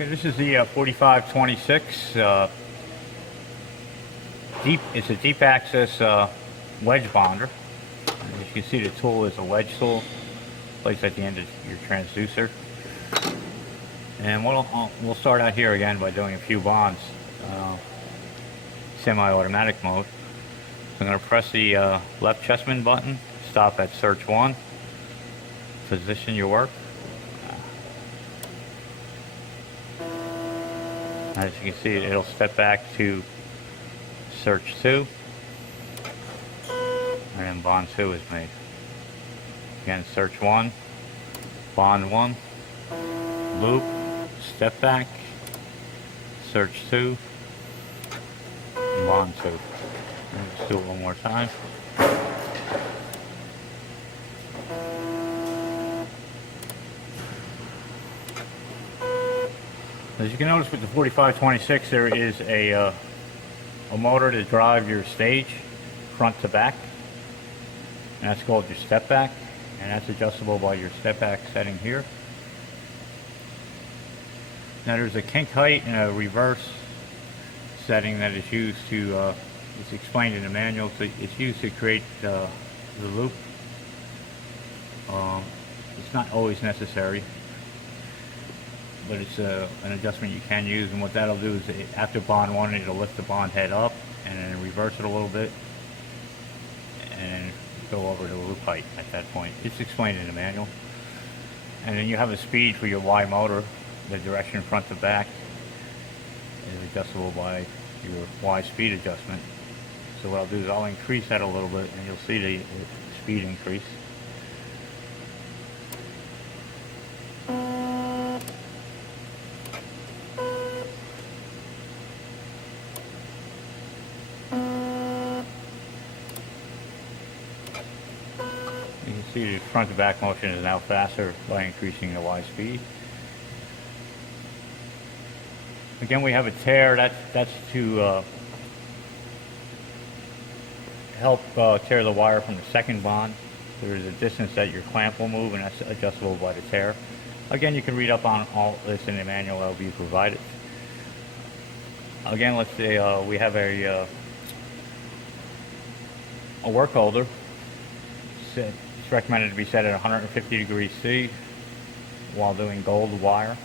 Okay, this is the 4526 it's a deep access wedge bonder. As you can see, the tool is a wedge tool placed at the end of your transducer. And we'll start out here again by doing a few bonds, semi-automatic mode. So I'm going to press the left chessman button, stop at search 1, position your work. As you can see, it'll step back to search 2, and then bond 2 is made. Again, search 1, bond 1, loop, step back, search 2, and bond 2. Let's do it one more time. As you can notice with the 4526, there is a motor to drive your stage front to back, and that's called your step back, and that's adjustable by your step back setting here. Now there's a kink height and a reverse setting that is used to, it's explained in the manual, so it's used to create the loop. It's not always necessary, but it's an adjustment you can use, and what that'll do is after bond 1, it'll lift the bond head up and then reverse it a little bit and go over to the loop height at that point. It's explained in the manual. And then you have a speed for your Y motor. The direction front to back is adjustable by your Y speed adjustment. So what I'll do is I'll increase that a little bit, and you'll see the speed increase. You can see the front to back motion is now faster by increasing the Y speed. Again, we have a tear. That's to help tear the wire from the second bond. There is a distance that your clamp will move, and that's adjustable by the tear. Again, you can read up on all this in the manual that will be provided. Again, let's say we have a work holder. It's recommended to be set at 150 degrees C while doing gold wire,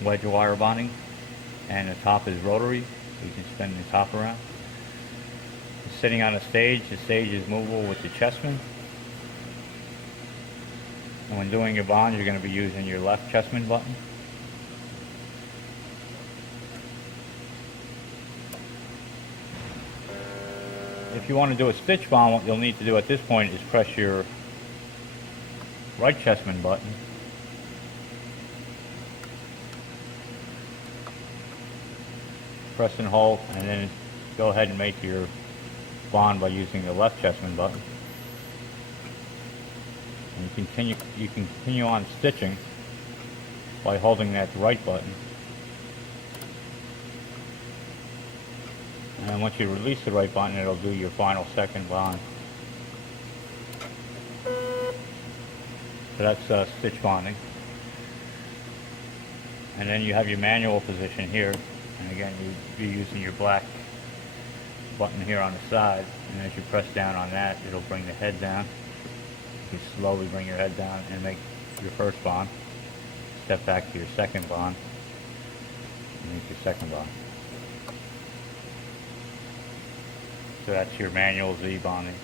wedge wire bonding. And the top is rotary, so you can spin the top around. It's sitting on a stage. The stage is movable with the chessman. And when doing your bond, you're going to be using your left chessman button. If you want to do a stitch bond, what you'll need to do at this point is press your right chessman button. Press and hold, and then go ahead and make your bond by using the left chessman button. And you can continue on stitching by holding that right button. And then once you release the right button, it'll do your final second bond. So that's stitch bonding. And then you have your manual position here. And again, you'll be using your black button here on the side, and as you press down on that, it'll bring the head down. You can slowly bring your head down and make your first bond. Step back to your second bond, and make your second bond. So that's your manual Z bonding.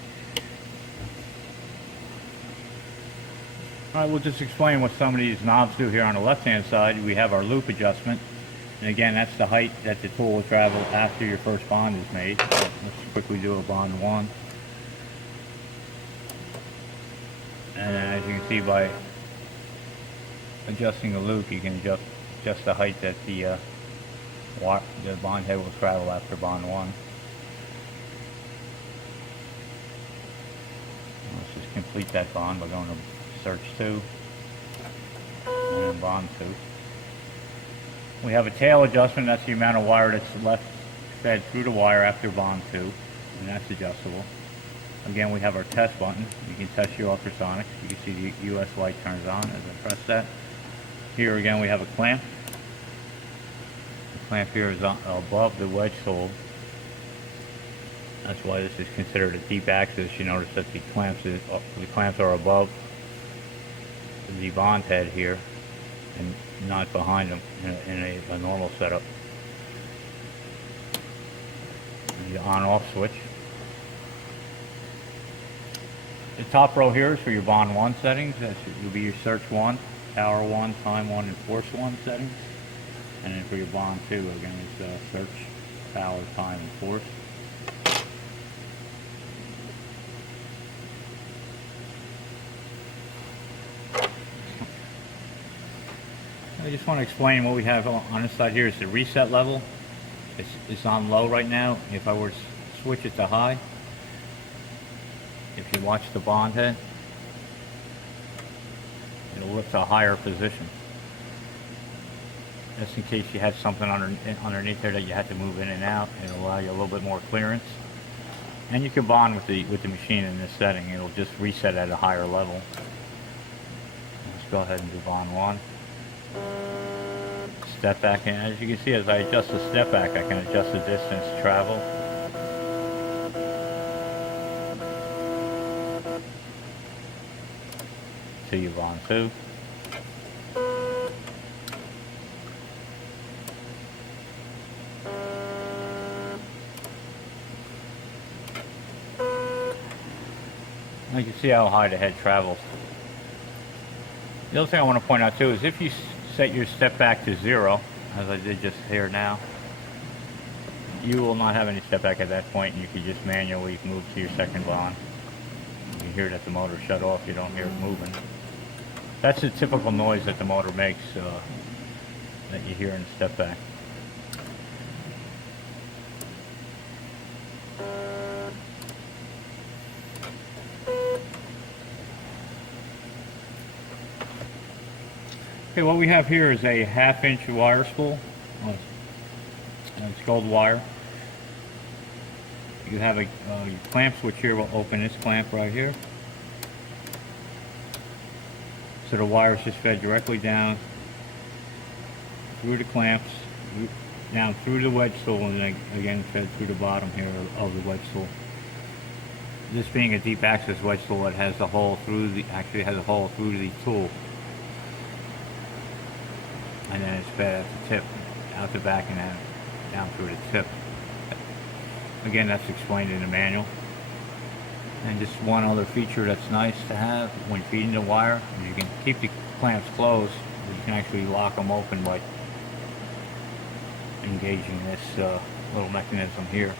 Alright, we'll just explain what some of these knobs do here on the left-hand side. We have our loop adjustment. And again, that's the height that the tool will travel after your first bond is made. Let's quickly do a bond 1. And then as you can see, by adjusting the loop, you can adjust the height that the bond head will travel after bond 1. Let's just complete that bond by going to search 2 and then bond 2. We have a tail adjustment. That's the amount of wire that's left fed through the wire after bond 2, and that's adjustable. Again, we have our test button. You can test your ultrasonics. You can see the US light turns on as I press that. Here again, we have a clamp. clamp here is above the wedge sole. That's why this is considered a deep axis. You notice that the clamps are above the bond head here and not behind them in a normal setup. And the on-off switch. The top row here is for your bond 1 settings. That will be your search 1, power 1, time 1, and force 1 settings. And then for your bond 2, again, it's search, power, time, and force. I just want to explain what we have on this side here is the reset level. It's on low right now. If I were to switch it to high, if you watch the bond head, it'll lift to a higher position. Just in case you had something underneath there that you had to move in and out, it'll allow you a little bit more clearance. And you can bond with the machine in this setting. It'll just reset at a higher level. Let's go ahead and do bond 1. Step back, and as you can see, as I adjust the step back, I can adjust the distance travel. To your bond 2. You can see how high the head travels. The other thing I want to point out too is if you set your step back to 0, as I did just here now, you will not have any step back at that point, and you can just manually move to your second bond. You hear that the motor shut off, you don't hear it moving. That's the typical noise that the motor makes that you hear in the step back. Okay, what we have here is a 1/2-inch wire spool. It's gold wire. You have a your clamp switch here will open this clamp right here. So the wire is just fed directly down through the clamps, down through the wedge spool, and then again fed through the bottom here of the wedge spool. This being a deep axis wedge spool, it has a hole through actually has a hole through the tool. And then it's fed at the tip, out the back, and then down through the tip. Again, that's explained in the manual. And just one other feature that's nice to have when feeding the wire, is you can keep the clamps closed, but you can actually lock them open by engaging this little mechanism here.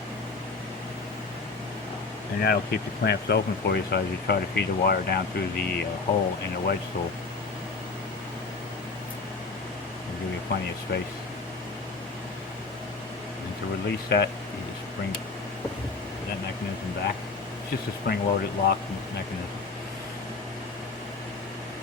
And that'll keep the clamps open for you so as you try to feed the wire down through the hole in the wedge tool. Give you plenty of space. And to release that, you just bring that mechanism back. It's just a spring-loaded lock mechanism.